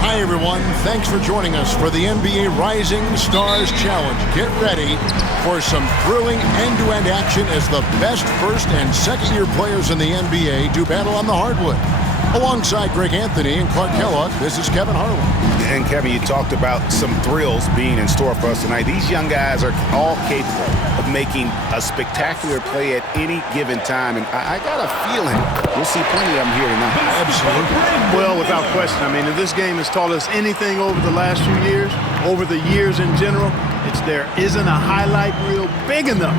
Hi, everyone. Thanks for joining us for the NBA Rising Stars Challenge. Get ready for some thrilling end-to-end action as the best first and second-year players in the NBA do battle on the hardwood. Alongside Greg Anthony and Clark Kellogg, this is Kevin Harlan. And Kevin, you talked about some thrills being in store for us tonight. These young guys are all capable of making a spectacular play at any given time. And I got a feeling we'll see plenty of them here tonight. Absolutely. Well, without question. I mean, if this game has taught us anything over the last few years, over the years in general, it's there isn't a highlight reel big enough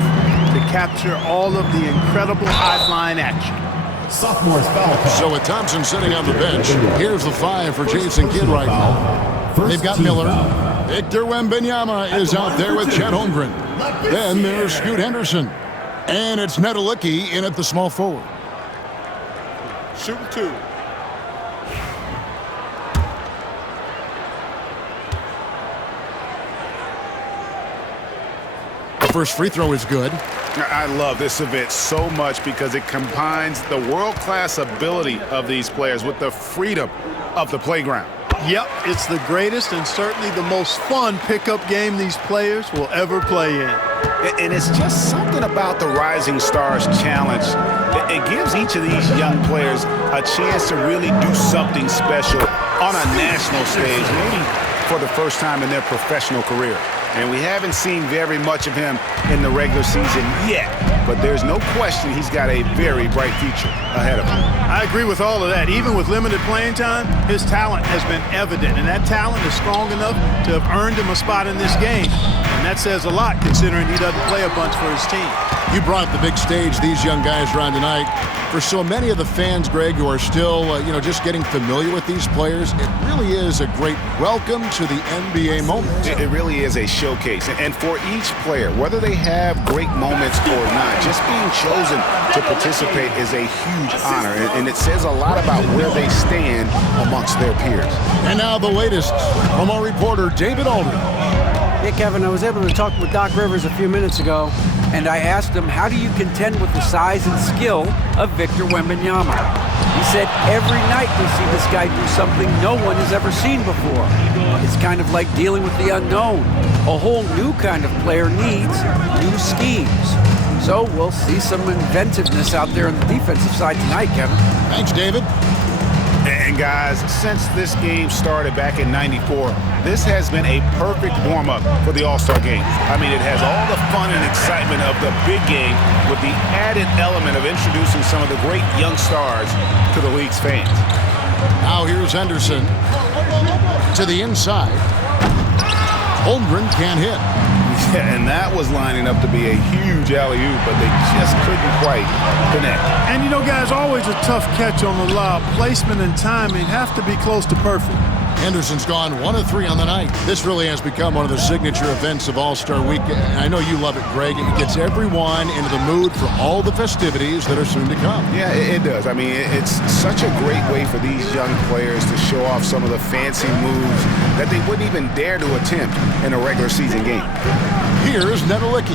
to capture all of the incredible high-flying action. Sophomores foul call. So with Thompson sitting on the bench, here's the 5 for Jason Kidd right now. They've got Miller. Victor Wembanyama is out there with Chet Holmgren. Then there's Scoot Henderson. And it's Nedelicki in at the small forward. Shooting 2. The first free throw is good. I love this event so much because it combines the world-class ability of these players with the freedom of the playground. Yep, it's the greatest and certainly the most fun pickup game these players will ever play in. And it's just something about the Rising Stars Challenge. It gives each of these young players a chance to really do something special on a national stage, maybe for the first time in their professional career. And we haven't seen very much of him in the regular season yet, but there's no question he's got a very bright future ahead of him. I agree with all of that. Even with limited playing time, his talent has been evident, and that talent is strong enough to have earned him a spot in this game. And that says a lot considering he doesn't play a bunch for his team. You brought up the big stage these young guys are on tonight. For so many of the fans, Greg, who are still, just getting familiar with these players, it really is a great welcome to the NBA moment. It really is a showcase. And for each player, whether they have great moments or not, just being chosen to participate is a huge honor. And it says a lot about where they stand amongst their peers. And now the latest from our reporter, David Aldridge. Yeah, Kevin, I was able to talk with Doc Rivers a few minutes ago, and I asked him, how do you contend with the size and skill of Victor Wembanyama? He said, every night we see this guy do something no one has ever seen before. It's kind of like dealing with the unknown. A whole new kind of player needs new schemes. So we'll see some inventiveness out there on the defensive side tonight, Kevin. Thanks, David. And guys, since this game started back in '94, this has been a perfect warm-up for the All-Star Game. I mean, it has all the fun and excitement of the big game with the added element of introducing some of the great young stars to the league's fans. Now here's Henderson to the inside. Holmgren can't hit. Yeah, and that was lining up to be a huge alley-oop, but they just couldn't quite connect. And you know, guys, always a tough catch on the lob. Placement and timing have to be close to perfect. Henderson's gone 1 of 3 on the night. This really has become one of the signature events of All-Star Week. I know you love it, Greg. It gets everyone into the mood for all the festivities that are soon to come. Yeah, it does. I mean, it's such a great way for these young players to show off some of the fancy moves that they wouldn't even dare to attempt in a regular season game. Here's Nedelicki.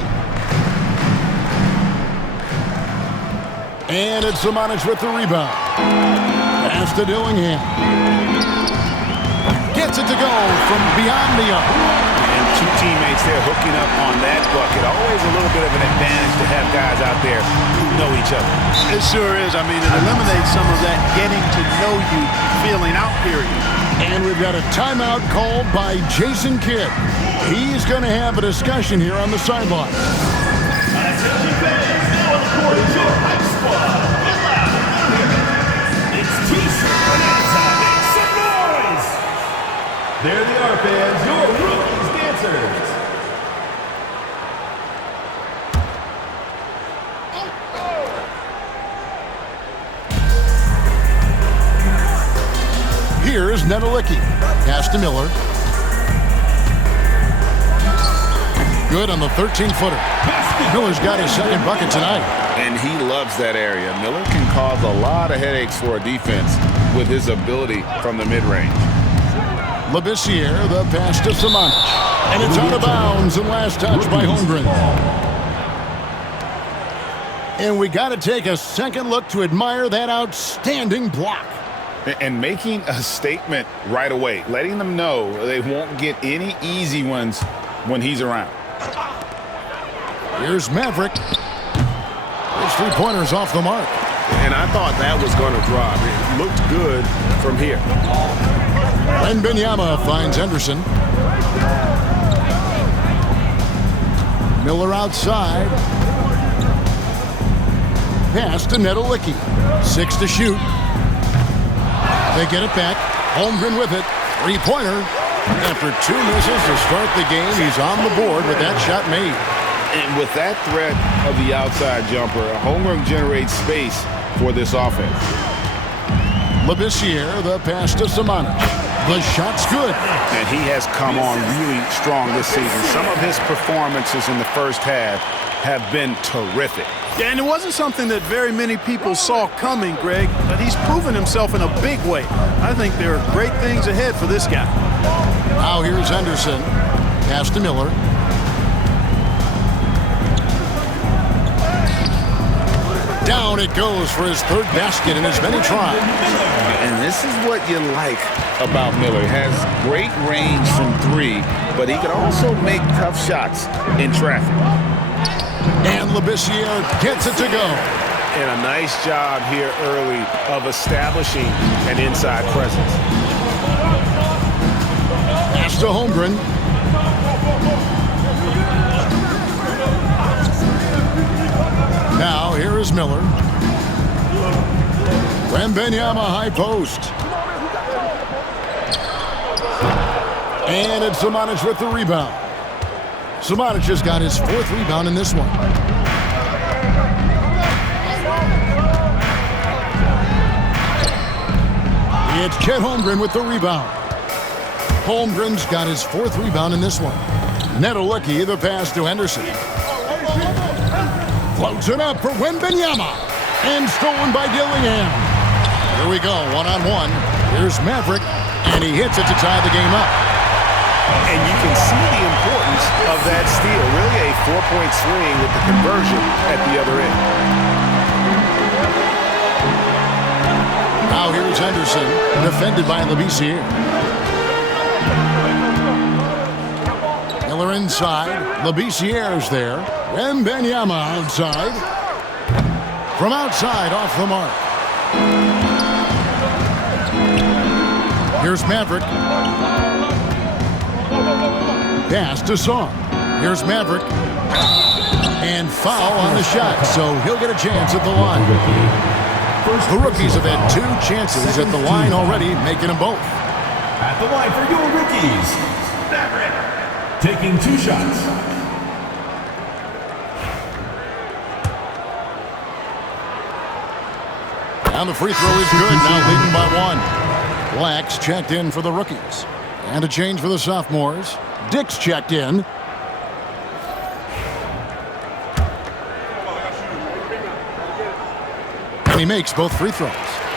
And it's Zimonjic with the rebound. Pass to Dillingham. Gets it to go from beyond the arc. And two teammates there hooking up on that bucket. Always a little bit of an advantage to have guys out there who know each other. It sure is. I mean, it eliminates some of that getting to know you feeling out period. And we've got a timeout called by Jason Kidd. He's going to have a discussion here on the sideline. Attention fans, now on the court is your hype squad. Get loud. It's T-shirt Make some noise. There they are, fans, your rookies dancers. Here's Nedelicki. Pass to Miller. Good on the 13-footer. Miller's got his second bucket tonight. And he loves that area. Miller can cause a lot of headaches for a defense with his ability from the mid-range. Labissiere, the pass to Zimonjic. And it's out of bounds and last touch by Holmgren. And we got to take a second look to admire that outstanding block. And making a statement right away, letting them know they won't get any easy ones when he's around. Here's Maverick. His three-pointer's off the mark. And I thought that was going to drop. It looked good from here. Wembanyama finds Henderson. Miller outside. Pass to Nedolicki. 6 to shoot. They get it back. Holmgren with it. Three-pointer. After 2 misses to start the game, he's on the board with that shot made. And with that threat of the outside jumper, Holmgren generates space for this offense. Labissiere, the pass to Samanic. The shot's good. And he has come on really strong this season. Some of his performances in the first half have been terrific. Yeah, and it wasn't something that very many people saw coming, Greg, but he's proven himself in a big way. I think there are great things ahead for this guy. Now here's Henderson. Pass to Miller. Down it goes for his third basket in as many tries. And this is what you like about Miller. He has great range from 3, but he can also make tough shots in traffic. And Labissiere gets it to go. And a nice job here early of establishing an inside presence. Pass to Holmgren. Now here is Miller. Wembanyama high post. And it's Samanic with the rebound. Samanic just got his 4th rebound in this one. It's Chet Holmgren with the rebound. Holmgren's got his 4th rebound in this one. Nedolicki, the pass to Henderson. Floats it up for Wembanyama. And stolen by Dillingham. Here we go, one-on-one. Here's Maverick, and he hits it to tie the game up. And you can see the importance of that steal. Really a 4-point swing with the conversion at the other end. Now here's Henderson, defended by Labissiere. Miller inside. Labissiere's there. Wembanyama outside. From outside, off the mark. Here's Maverick. Pass to Song. Here's Maverick. And foul on the shot, so he'll get a chance at the line. The rookies have had 2 chances at the line already, making them both. At the line for your rookies, Maverick, taking 2 shots. And the free throw is good, now leading by 1. Black's checked in for the rookies. And a change for the sophomores. Dick's checked in. And he makes both free throws.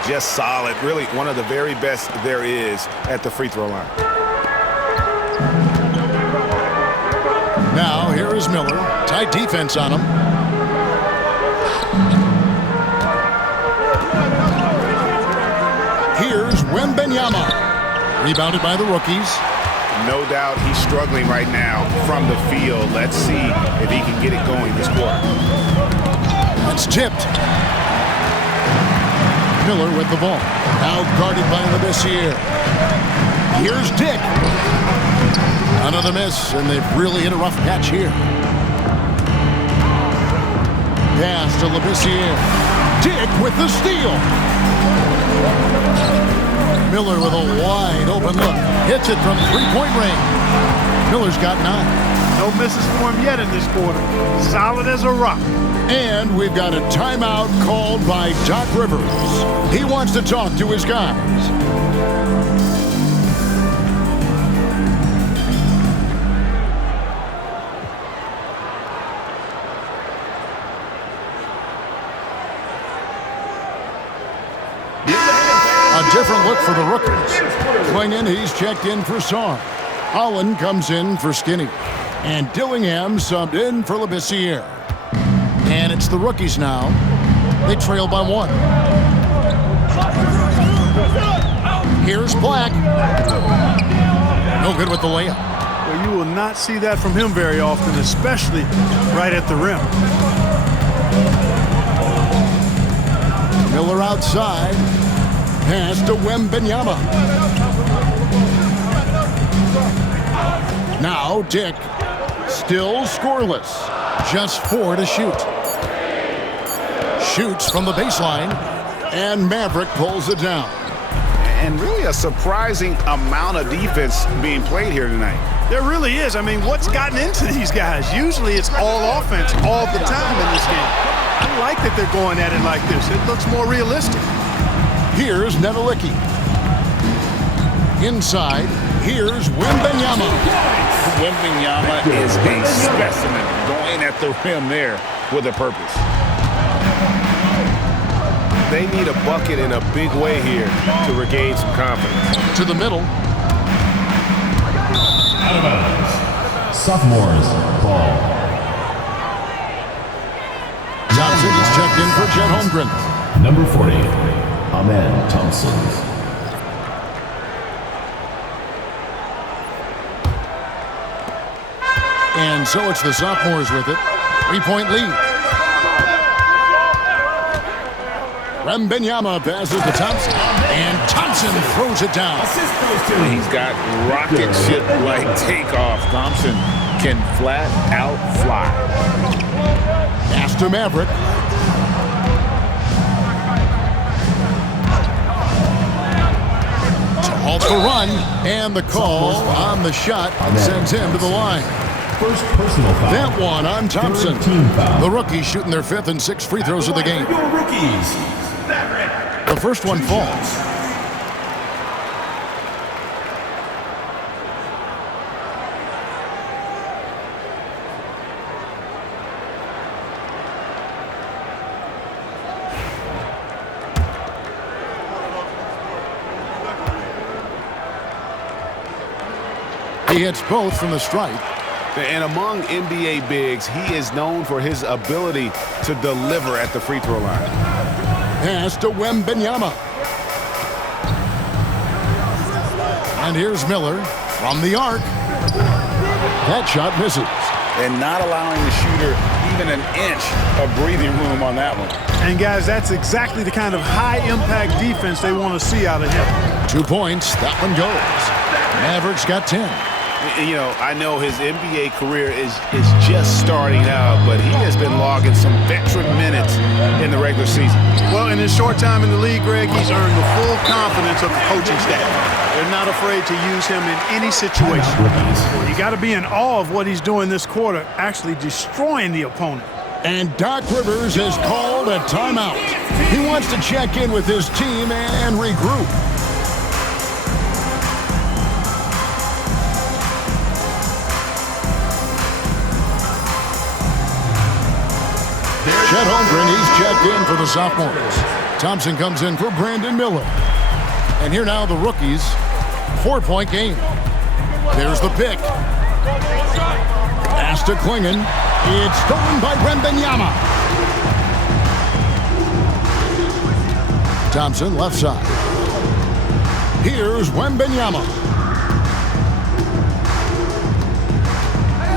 Just solid. Really one of the very best there is at the free throw line. Now here is Miller. Tight defense on him. Here's Wembanyama. Rebounded by the rookies. No doubt he's struggling right now from the field. Let's see if he can get it going this quarter. It's tipped. Miller with the ball. Now guarded by Labissiere. Here's Dick. Another miss, and they've really hit a rough patch here. Pass to Labissiere. Dick with the steal. Miller with a wide open look. Hits it from 3-point range. Miller's got 9. No misses for him yet in this quarter. Solid as a rock. And we've got a timeout called by Doc Rivers. He wants to talk to his guys. A different look for the rookies. Klingon, he's checked in for Song. Holland comes in for Skinny. And Dillingham subbed in for Labissiere. And it's the rookies now. They trail by 1. Here's Black. No good with the layup. Well, you will not see that from him very often, especially right at the rim. Miller outside. Pass to Wembanyama. Now Dick. Still scoreless. Just 4 to shoot. Shoots from the baseline. And Maverick pulls it down. And really a surprising amount of defense being played here tonight. There really is. I mean, what's gotten into these guys? Usually it's all offense all the time in this game. I like that they're going at it like this. It looks more realistic. Here's Nedelicki. Inside, here's Wembanyama. Wembanyama is a specimen going at the rim there with a purpose. They need a bucket in a big way here to regain some confidence. To the middle. Out of bounds. Sophomores ball. Thompson is checked in for Chet Holmgren. Number 40, Ahmed Thompson. And so it's the sophomores with it. 3-point lead. Wembanyama passes to Thompson. And Thompson throws it down. He's got rocket ship-like takeoff. Thompson can flat out fly. Pass to Maverick. To halt the run. And the call on the shot sends him to the line. First personal foul. That one on Thompson. Team foul. The rookies shooting their 5th and 6th free throws of the game. Your rookies. The first one falls. He hits both from the stripe. And among NBA bigs, he is known for his ability to deliver at the free throw line. Pass to Wembanyama. And here's Miller from the arc. That shot misses. And not allowing the shooter even an inch of breathing room on that one. And guys, that's exactly the kind of high-impact defense they want to see out of him. 2 points. That one goes. Mavericks got 10. You know, I know his NBA career is just starting out, but he has been logging some veteran minutes in the regular season. Well, in his short time in the league, Greg, he's earned the full confidence of the coaching staff. They're not afraid to use him in any situation. You got to be in awe of what he's doing this quarter, actually destroying the opponent. And Doc Rivers has called a timeout. He wants to check in with his team and regroup. Chet Holmgren, he's checked in for the sophomores. Thompson comes in for Brandon Miller. And here now the rookies. 4-point game. There's the pick. Pass to Klingon. It's stolen by Wembanyama. Thompson left side. Here's Wembanyama.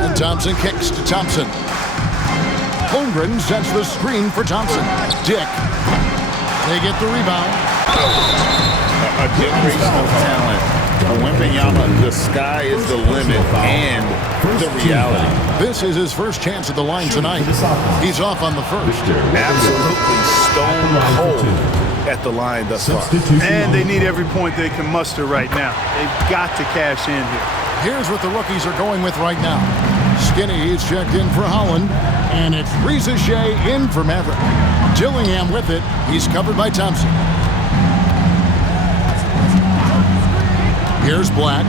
And Thompson kicks to Thompson. Holmgren sets the screen for Thompson. Dick. They get the rebound. A generational talent. Wembanyama, the sky is the limit and the reality. This is his first chance at the line tonight. He's off on the first. Absolutely stone cold at the line thus far. And they need every point they can muster right now. They've got to cash in here. Here's what the rookies are going with right now. Skinny is checked in for Holland. And it's Reza Shea in for Maverick. Dillingham with it. He's covered by Thompson. Here's Black.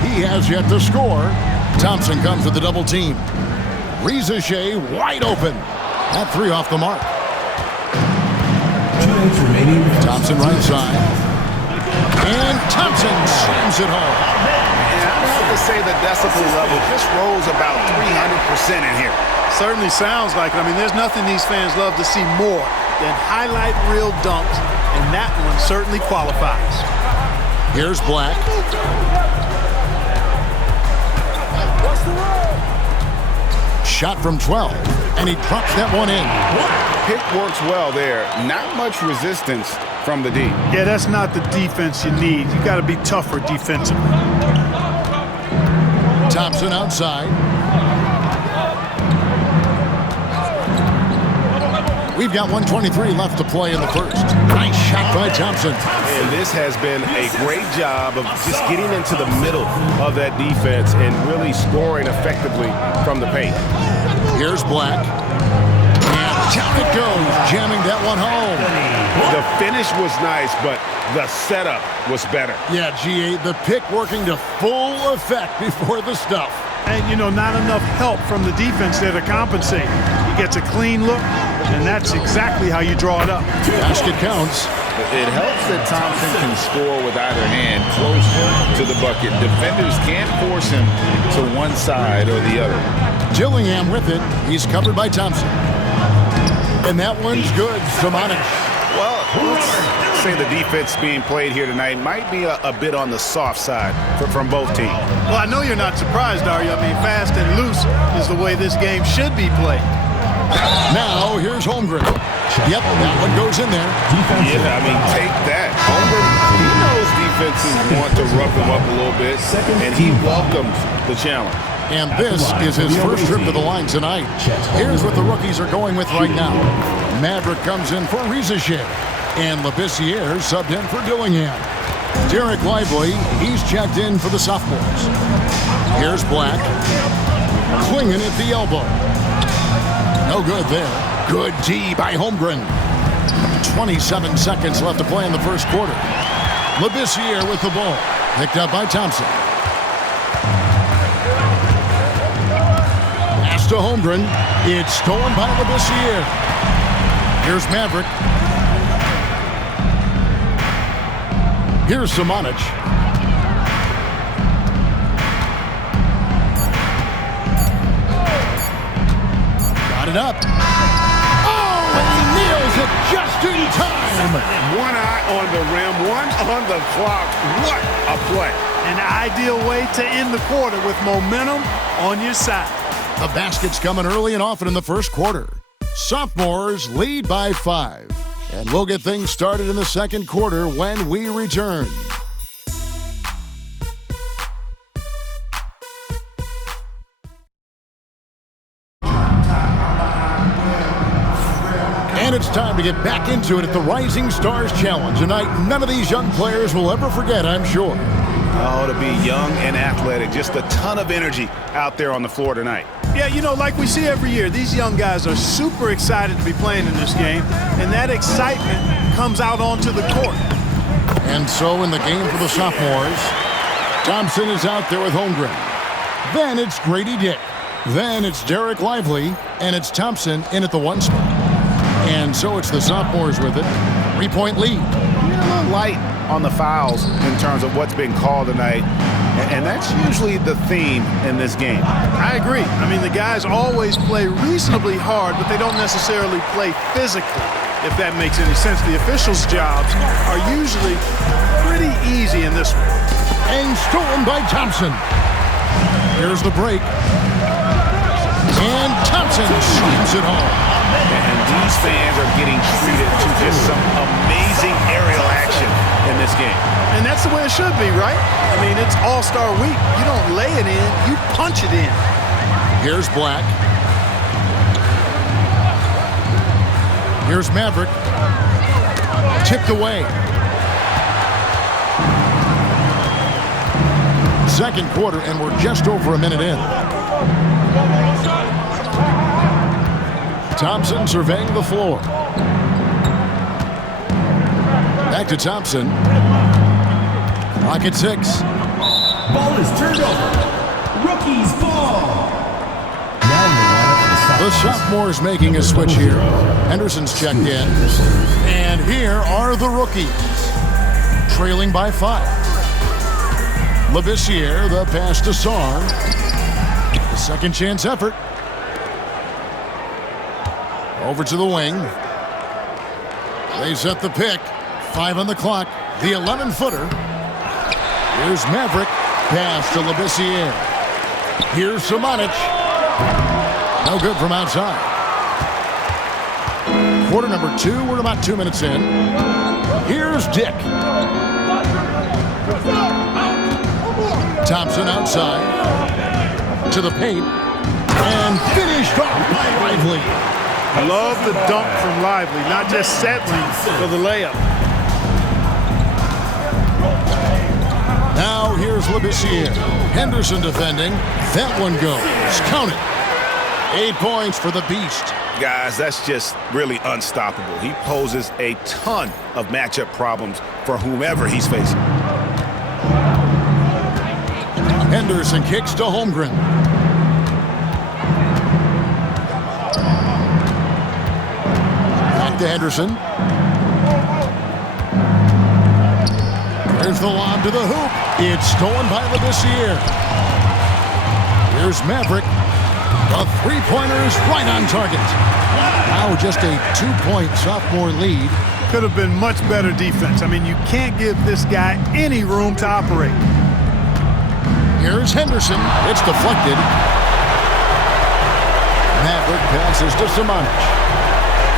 He has yet to score. Thompson comes with the double team. Reza Shea wide open. That 3 off the mark. 2 minutes remaining. Thompson right side. And Thompson slams it home. And I have to say the decibel level just rose about 300% in here. Certainly sounds like it. I mean, there's nothing these fans love to see more than highlight reel dunks, and that one certainly qualifies. Here's Black. Shot from 12, and he drops that one in. Pick works well there. Not much resistance from the D. Yeah, that's not the defense you need. You got to be tougher defensively. Thompson outside. We've got 1:23 left to play in the first. Nice shot by Thompson. And this has been a great job of just getting into the middle of that defense and really scoring effectively from the paint. Here's Black. And down it goes, jamming that one home. The finish was nice, but the setup was better. Yeah, GA, the pick working to full effect before the stuff. And, you know, not enough help from the defense there to compensate. He gets a clean look, and that's exactly how you draw it up. Basket counts. It helps that Thompson can score with either hand close to the bucket. Defenders can't force him to one side or the other. Dillingham with it. He's covered by Thompson. And that one's good. Samanic. Well, let's say the defense being played here tonight might be a bit on the soft side from both teams. Well, I know you're not surprised, are you? I mean, fast and loose is the way this game should be played. Now, here's Holmgren. Yep, that one goes in there. Yeah, I mean, take that. Holmgren, he knows defenses want to rough him up a little bit, and he welcomes the challenge. And this is his first trip to the line tonight. Here's what the rookies are going with right now. Maverick comes in for Rizachev, and Labissiere subbed in for Dillingham. Derek Lively, he's checked in for the sophomores. Here's Black. Klingen at the elbow. No good there. Good D by Holmgren. 27 seconds left to play in the first quarter. Labissiere with the ball. Picked up by Thompson. Pass to Holmgren. It's stolen by Labissiere. Here's Maverick. Here's Samanic. Got it up. Oh, and he nails it just in time. One eye on the rim, one on the clock. What a play. An ideal way to end the quarter with momentum on your side. The basket's coming early and often in the first quarter. Sophomores lead by 5. And we'll get things started in the second quarter when we return. And it's time to get back into it at the Rising Stars Challenge. A night none of these young players will ever forget, I'm sure. Oh, to be young and athletic. Just a ton of energy out there on the floor tonight. Yeah, you know, like we see every year, these young guys are super excited to be playing in this game, and that excitement comes out onto the court. And so in the game for the sophomores, Thompson is out there with Holmgren. Then it's Grady Dick. Then it's Derek Lively, and it's Thompson in at the 1 spot. And so it's the sophomores with it. 3-point lead. You're a little light on the fouls in terms of what's been called tonight. And that's usually the theme in this game. I agree. I mean, the guys always play reasonably hard, but they don't necessarily play physically, if that makes any sense. The officials' jobs are usually pretty easy in this one. And stolen by Thompson. Here's the break. And Thompson slams it home. And these fans are getting treated to just some amazing aerial action in this game. And that's the way it should be, right? I mean, it's All-Star Week. You don't lay it in, you punch it in. Here's Black. Here's Maverick. Tipped away. Second quarter, and we're just over a minute in. Thompson surveying the floor. Back to Thompson. Clock at 6. Ball is turned over. Rookie's ball. The sophomores making a switch here. Henderson's checked in. And here are the rookies. Trailing by 5. Labissiere, the pass to Sarr. The second chance effort. Over to the wing. They set the pick. 5 on the clock. The 11-footer. Here's Maverick. Pass to Labissiere. Here's Simonic. No good from outside. Quarter number 2. We're about 2 minutes in. Here's Dick. Thompson outside. To the paint. And finished off by Lively. I love the dunk from Lively, not just settling for the layup. Now here's Labissiere. Henderson defending. That one goes. Count it. 8 points for the Beast. Guys, that's just really unstoppable. He poses a ton of matchup problems for whomever he's facing. Henderson kicks to Holmgren. Back to Henderson. There's the lob to the hoop. It's stolen by Labissiere. Here's Maverick. The three-pointer is right on target. Now just a 2-point sophomore lead. Could have been much better defense. I mean, you can't give this guy any room to operate. Here's Henderson. It's deflected. Maverick passes to Simonic.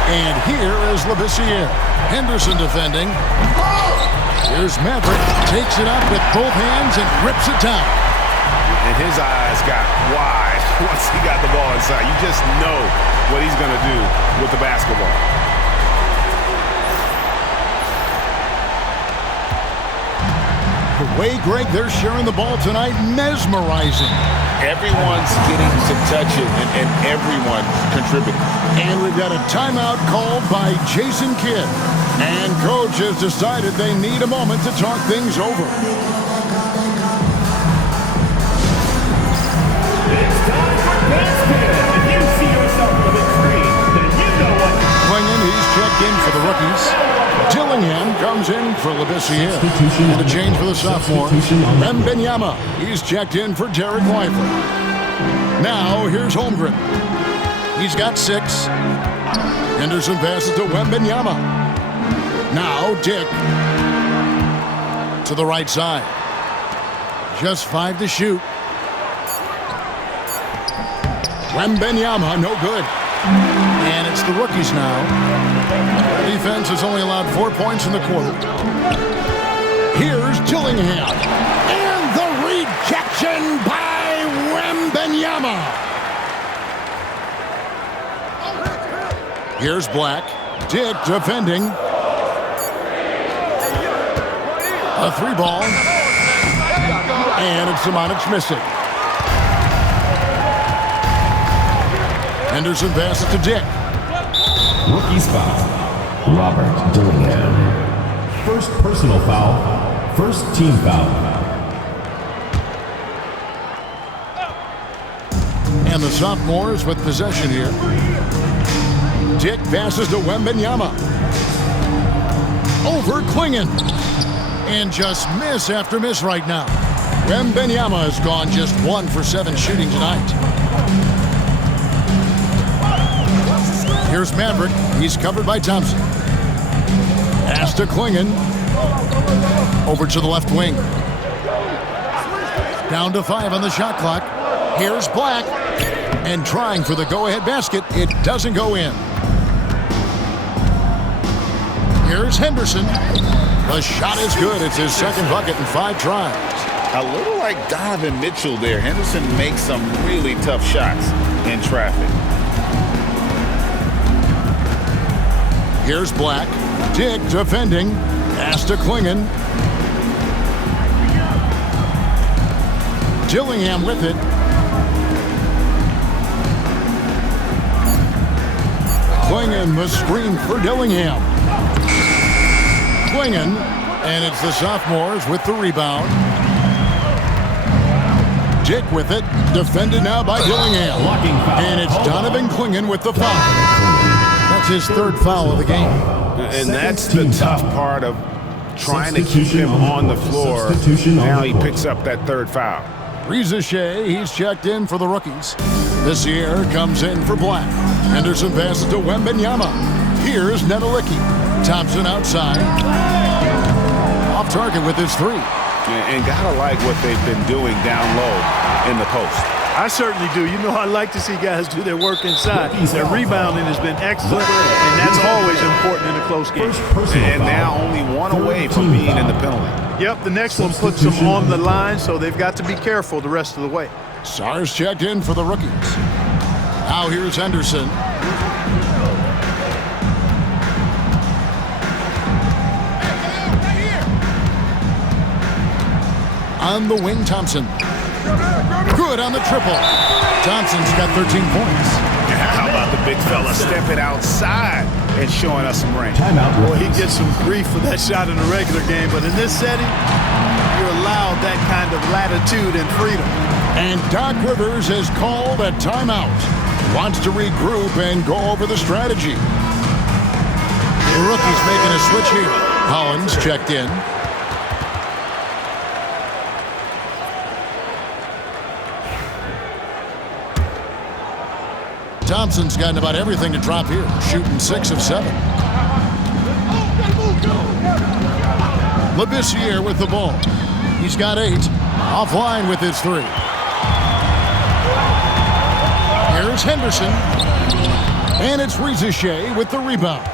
And here is Labissiere. Henderson defending. Here's Maverick. Takes it up with both hands and rips it down. And his eyes got wide once he got the ball inside. You just know what he's going to do with the basketball. The way, Greg, they're sharing the ball tonight, mesmerizing. Everyone's getting to touch it, and everyone contributing. And we've got a timeout called by Jason Kidd. And coach has decided they need a moment to talk things over. It's time for basket. If you see yourself on the big screen, then you know what. Klingon, he's checked in for the rookies. Dillingham comes in for Labissiere. And a change for the sophomore. Wembanyama, he's checked in for Derek Lively. Now, here's Holmgren. He's got 6. Henderson passes to Wembanyama. Now, Dick. To the right side. Just 5 to shoot. Wembanyama, no good. And it's the rookies now. Defense has only allowed 4 points in the quarter. Here's Dillingham. And the rejection by Wembanyama. Here's Black. Dick defending. A 3-ball. And it's Simonic missing. Henderson passes to Dick. Rookies foul. Robert Dillingham. First personal foul. First team foul. And the sophomores with possession here. Dick passes to Wembanyama. Over Klingon. And just miss after miss right now. Wembanyama has gone just 1 for 7 shooting tonight. Here's Maverick. He's covered by Thompson. Pass to Klingon. Over to the left wing. Down to 5 on the shot clock. Here's Black. And trying for the go-ahead basket. It doesn't go in. Here's Henderson. The shot is good. It's his second bucket in 5 tries. A little like Donovan Mitchell there. Henderson makes some really tough shots in traffic. Here's Black. Dick defending. Pass to Klingon. Dillingham with it. Klingon the screen for Dillingham. Klingon, and it's the sophomores with the rebound. Dick with it. Defended now by Dillingham. And it's Donovan Klingon with the foul. That's his 3rd foul of the game. And that's the tough part of trying to keep him on the floor. Now he picks up that third foul. Reza Shea, he's checked in for the rookies. This-Year comes in for Black. Henderson passes to Wembanyama. Here's Nedelicki. Thompson outside. Off target with his three. And gotta like what they've been doing down low in the post. I certainly do. You know, I like to see guys do their work inside. Their rebounding has been excellent, and that's always important in a close game. And now only one away from being in the penalty. Yep, the next one puts them on the line, so they've got to be careful the rest of the way. Stars checked in for the rookies. Now here's Henderson. On the wing, Thompson. Good on the triple. Thompson's got 13 points. How about the big fella stepping outside and showing us some range? Boy, he gets some grief for that shot in a regular game, but in this setting, you're allowed that kind of latitude and freedom. And Doc Rivers has called a timeout. Wants to regroup and go over the strategy. The rookie's making a switch here. Collins checked in. Thompson's gotten about everything to drop here, shooting 6 of 7. Labissiere with the ball. He's got 8. Offline with his 3. Here's Henderson. And it's Reza Shea with the rebound.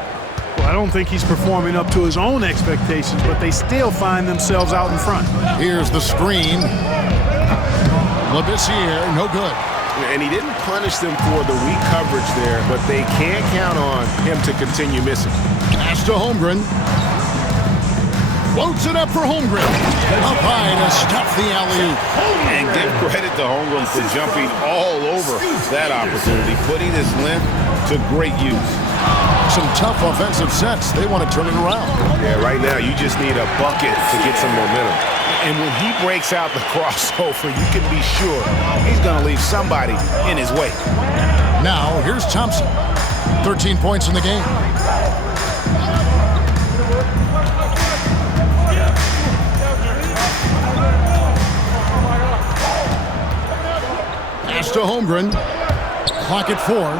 Well, I don't think he's performing up to his own expectations, but they still find themselves out in front. Here's the screen. Labissiere, no good. And he didn't punish them for the weak coverage there, but they can't count on him to continue missing. Pass to Holmgren. Floats it up for Holmgren. Up high to stuff the alley-oop. And give credit to Holmgren for jumping all over that opportunity, putting his length to great use. Some tough offensive sets. They want to turn it around. Yeah, right now you just need a bucket to get some momentum. And when he breaks out the crossover, you can be sure he's going to leave somebody in his wake. Now, here's Thompson. 13 points in the game. Pass to Holmgren. Clock at 4.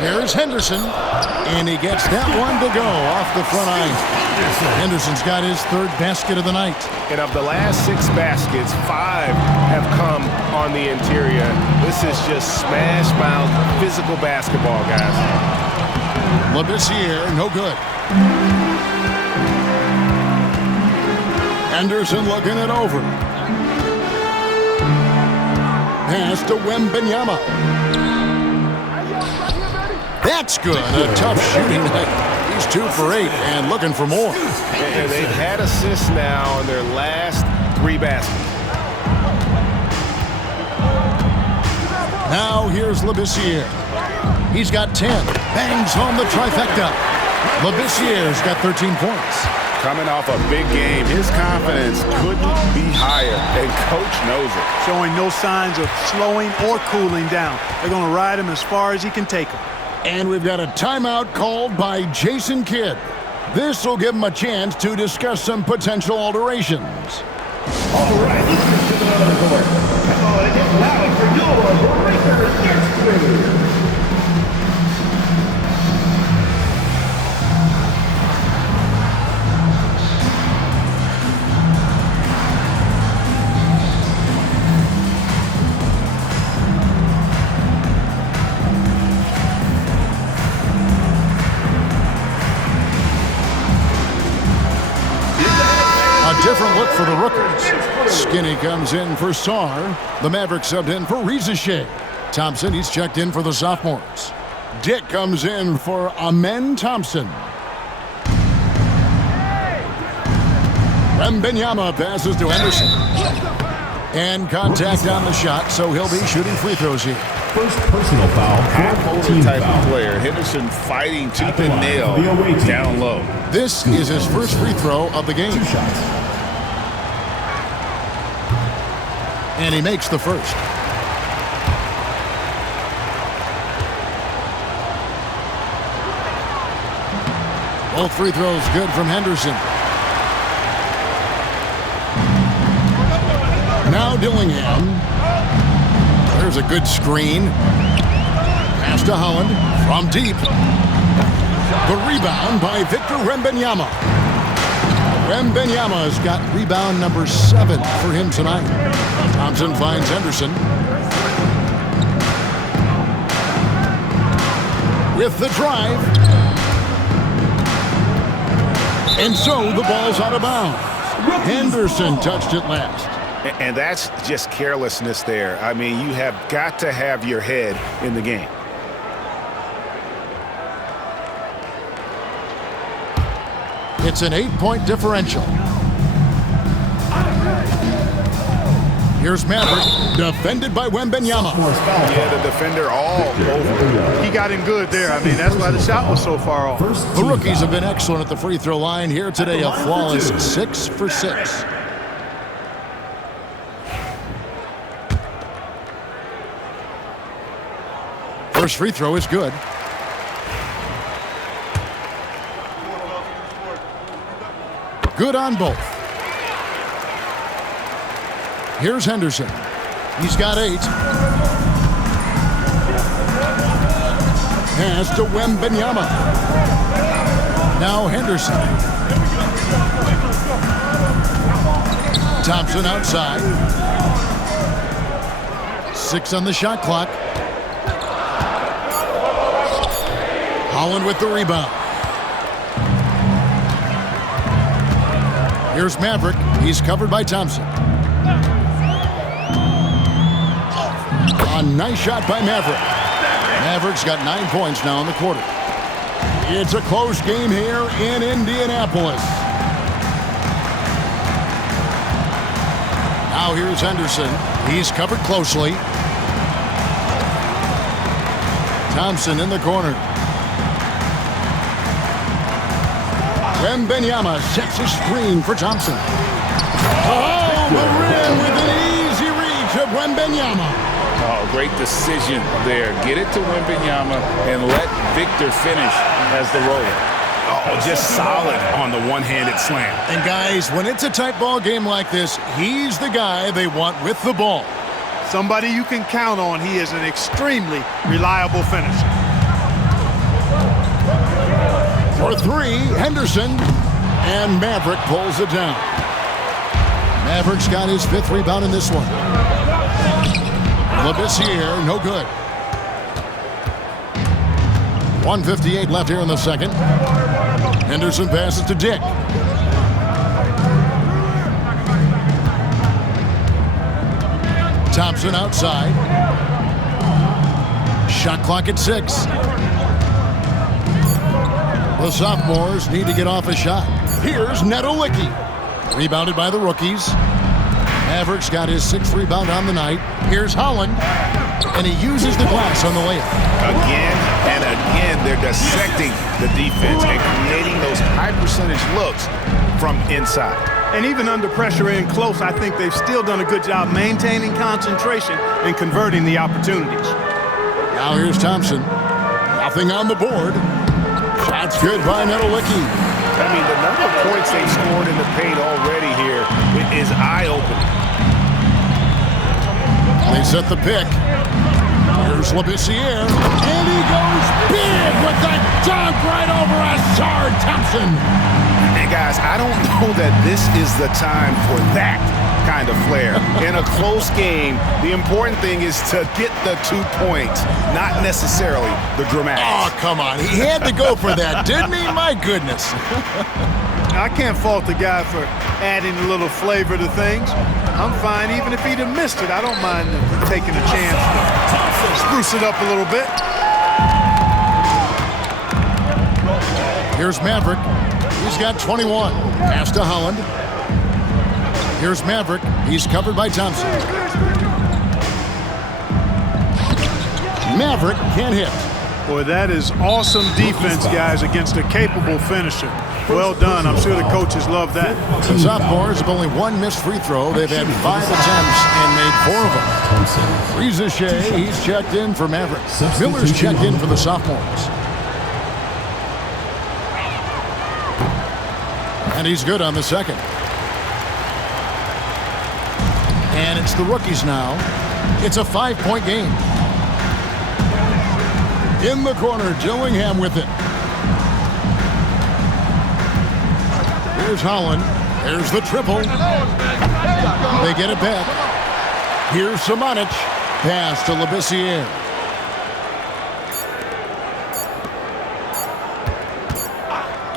Here's Henderson. And he gets that one to go off the front line. Henderson's got his 3rd basket of the night. And of the last 6 baskets, 5 have come on the interior. This is just smash mouth physical basketball, guys. Labissiere, no good. Henderson looking it over. Pass to Wembanyama. That's good. A tough shooting night. He's 2 for 8 and looking for more. And they've had assists now on their last 3 baskets. Now here's Labissiere. He's got 10. Bangs home the trifecta. Labissiere's got 13 points. Coming off a big game, his confidence couldn't be higher, and Coach knows it. Showing no signs of slowing or cooling down. They're going to ride him as far as he can take him. And we've got a timeout called by Jason Kidd. This will give him a chance to discuss some potential alterations. All right, let's get to the other court. Come on and get loud for your breaker next crew. Different look for the rookies. Skinny comes in for Sarr. The Mavericks subbed in for Reza Shea. Thompson, he's checked in for the sophomores. Dick comes in for Amen Thompson. Wembanyama passes to Henderson. And contact on the shot, so he'll be shooting free throws here. First personal foul, team Type foul. of player. Henderson fighting tooth and nail down low. This is his first free throw of the game. 2 shots. And he makes the first. Both free throws good from Henderson. Now Dillingham. There's a good screen. Pass to Holland from deep. The rebound by Victor Wembanyama. Wembanyama's got rebound number 7 for him tonight. Thompson finds Henderson. With the drive. And so the ball's out of bounds. Henderson touched it last. And that's just carelessness there. I mean, you have got to have your head in the game. It's an 8-point differential. Here's Maverick, defended by Wembanyama. Yeah, the defender all over. He got him good there. I mean, that's why the shot was so far off. The rookies have been excellent at the free throw line here today, a flawless 6 for 6. First free throw is good. Good on both. Here's Henderson. He's got 8. Pass to Wembanyama. Now Henderson. Thompson outside. 6 on the shot clock. Holland with the rebound. Here's Maverick. He's covered by Thompson. A nice shot by Maverick. Maverick's got 9 points now in the quarter. It's a close game here in Indianapolis. Now here's Henderson. He's covered closely. Thompson in the corner. Wembanyama sets a screen for Thompson. Oh, the rim with an easy reach of Wembanyama. Oh, great decision there. Get it to Wembanyama and let Victor finish as the roller. Oh, just solid on the one-handed slam. And guys, when it's a tight ball game like this, he's the guy they want with the ball. Somebody you can count on. He is an extremely reliable finisher. For 3, Henderson, and Maverick pulls it down. Maverick's got his 5th rebound in this one. Labissiere, no good. 1:58 left here in the second. Henderson passes to Dick. Thompson outside. Shot clock at 6. The sophomores need to get off a shot. Here's Nedolicki. Rebounded by the rookies. Maverick's got his 6th rebound on the night. Here's Holland. And he uses the glass on the layup. Again and again, they're dissecting the defense and creating those high-percentage looks from inside. And even under pressure in close, I think they've still done a good job maintaining concentration and converting the opportunities. Now here's Thompson. Nothing on the board. Shot's good by Nedolicki. I mean, the number of points they've scored in the paint already here is eye-opening. They set the pick. Here's Labissiere. And he goes big with that dunk right over Asard Thompson. And guys, I don't know that this is the time for that kind of flair. In a close game, the important thing is to get the 2 points, not necessarily the dramatics. Oh, come on. He had to go for that, didn't he? My goodness. I can't fault the guy for adding a little flavor to things. I'm fine even if he'd have missed it. I don't mind taking a chance to spruce it up a little bit. Here's Maverick. He's got 21. Pass to Holland. Here's Maverick. He's covered by Thompson. Maverick can't hit. Boy, that is awesome defense, guys, against a capable finisher. Well done. I'm sure the coaches love that. The sophomores have only 1 missed free throw. They've had 5 attempts and made 4 of them. Reza Shea, he's checked in for Maverick. Miller's checked in for the sophomores. And he's good on the second. And it's the rookies now. It's a 5-point game. In the corner, Dillingham with it. Here's Holland. There's the triple. They get it back. Here's Samanic. Pass to Labissiere.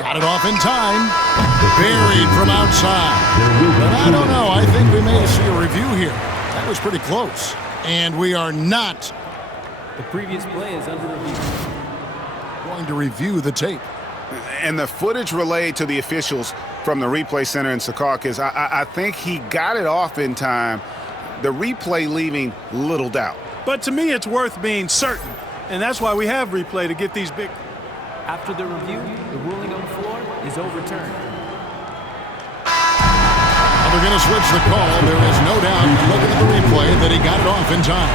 Got it off in time. Buried from outside. But I don't know. I think we may see a review here. That was pretty close. And we are not The previous play is under review. going to review the tape. And the footage relayed to the officials from the replay center in Secaucus, I think he got it off in time. The replay leaving little doubt. But to me, it's worth being certain. And that's why we have replay to get these big... After the review, the ruling on the floor is overturned. They're going to switch the call. There is no doubt, looking at the replay, that he got it off in time.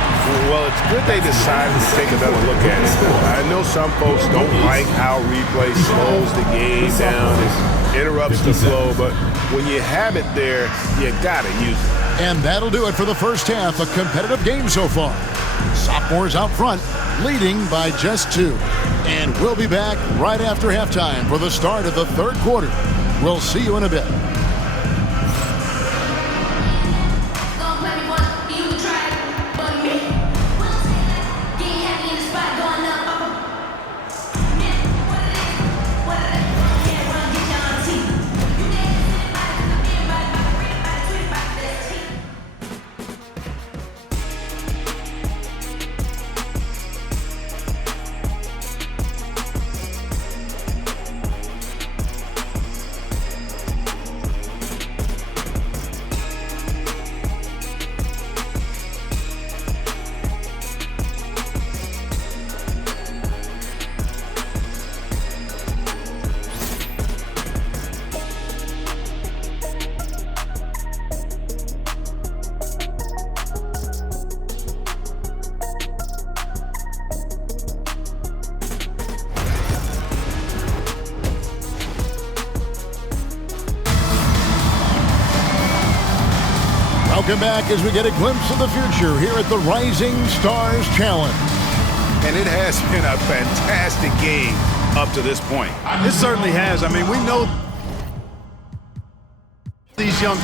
Well, it's good they decided to take another look at it. I know some folks don't like how replay slows the game down and interrupts the flow, but when you have it there, you got to use it. And that'll do it for the first half. A competitive game so far. Sophomores out front, leading by just 2. And we'll be back right after halftime for the start of the third quarter. We'll see you in a bit. Welcome back as we get a glimpse of the future here at the Rising Stars Challenge. And it has been a fantastic game up to this point. It certainly has. I mean, we know these young...